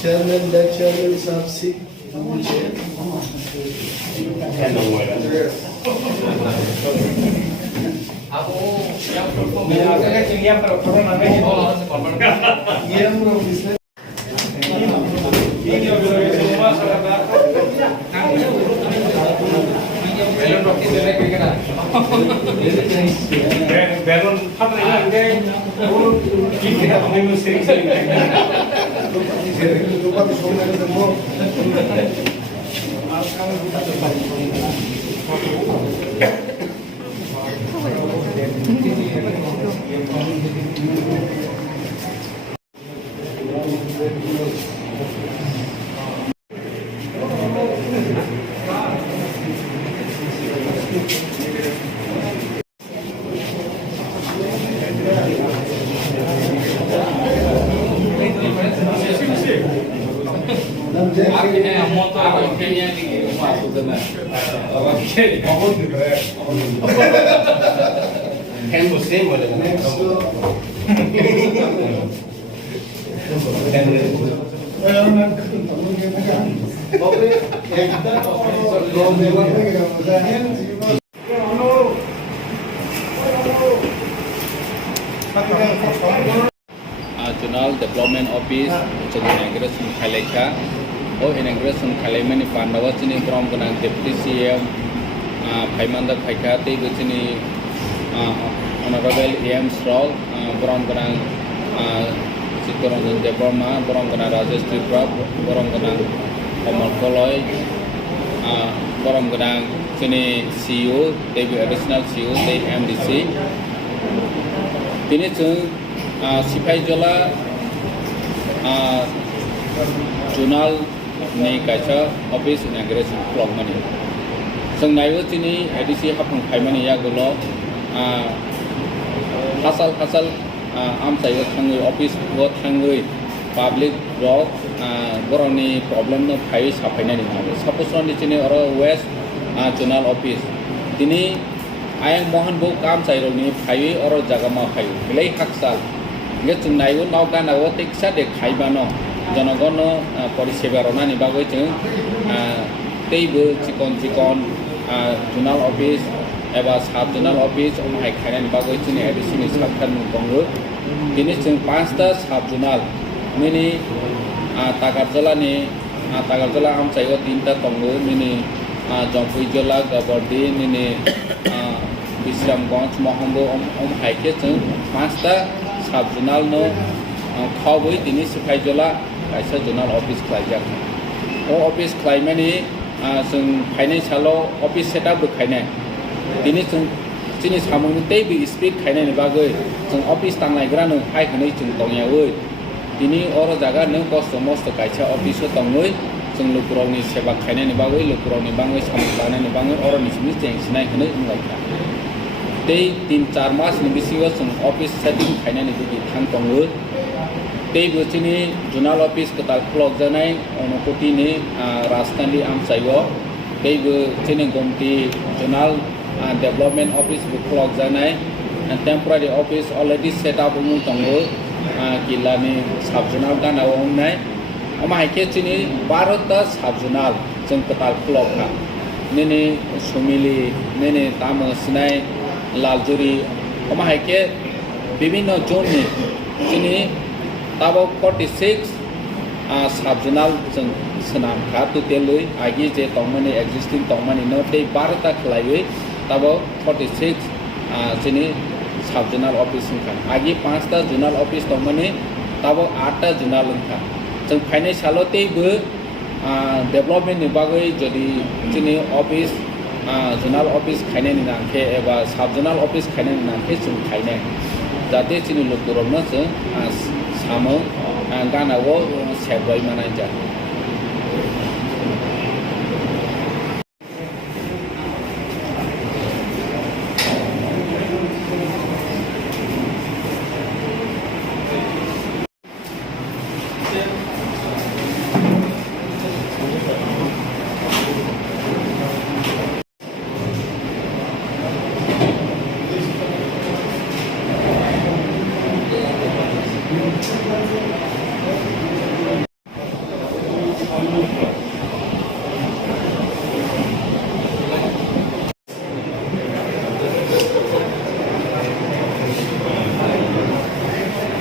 Chairman, that chairman is up sick. National Development Office jadi inauguration khaleka oh inauguration khalemani pandawa sini from gunang deputy CM Paimanda Paikati sini Honorable AM Stroll from gunang Sitoranjan Deborma from gunang Rajesh Tripura from gunang Kamal Koloy from gunang sini CEO Dewi additional CEO MDC ini Sipai Jola Jurnal ni kaca office inauguration vlog mani. Sengaja ini edisi hapung kaimani ya golo hasal am saya tangui office buat tangui public vlog boroni problem no kai sapai nani. Suppose di sini orang West Jurnal office ini ayang mohan bo kam sai ro ni phai oro jaga ma phai belai haksal ge chung nai wo nau ga na wo tik sa de khai ba no জনগণ পরিষেবা রনানি বাগৈ जों teibo chikon zonal office एबा साब zonal office ओमहाय खायनानि बागै जोंनि एडिसनि साबखान दङो दिनै जों 5टा साब zonal मिनि तागारजला आमचाइयाव 3टा दङो मिनि जंपुइजला गबर्दी मिनि बिश्रामगंज महम्बो ओमहायके जों 5टा साब zonal no खावै दिनै सिफायजला कायसा zonal office खायजाक ओ office खायमानि जों फाइनान्सियेल अफिस सेटआप खायनाय दिनै जों जोंनि सामुंनि दैबो स्पिड खायनायनि बागै जों अफिस थांनायग्रानो हाय होनाय जों दंयावै दिनै अर जागा नों कस्त मस्त कायसा अफिस दङै जों लोकरावनि सेवा खायनायनि बागै लोकरावनि बाङै सामुं लानायनि बाङै अरनि सिनि जेंसिनाय होनो बुंलायखा दै 3-4 मासनि बिसिङाव जों अफिस सेटिं खायनायनि गुदि थां दङो दै बोथिनि zonal office ketal klok janai onokotini rastandi amsayo दैबो जोंनि गमति zonal development office bu klok janai temporary office already set up ung tongo kilani sub zonal gana ongnai amhaike जोंनि 12टा sub zonal जों ketal klok ha nini somili nini tamasnai laljuri amhaike bibhinno zone ni जोंनि ताबो 46 साब zonal जों सोनाम खा टोटेलै आगि जे तंमानि एक्जिस्टिं तंमानि न दै 12टा खलायै ताबो 46 जोंनि साब zonal office खा आगि 5टा zonal office तंमानि ताबो 8टा zonal खा जों फाइनान्सियेल दैबो डेभलपमेन्ट नि बागै जदि जोंनि अफिस zonal office खायनायनि नांखे एबा साब zonal office खायनायनि नांखे जों खायनाय जाहाथे जोंनि लोगोफोरावनो जों सामो गानावो सेबबाय मानाय जा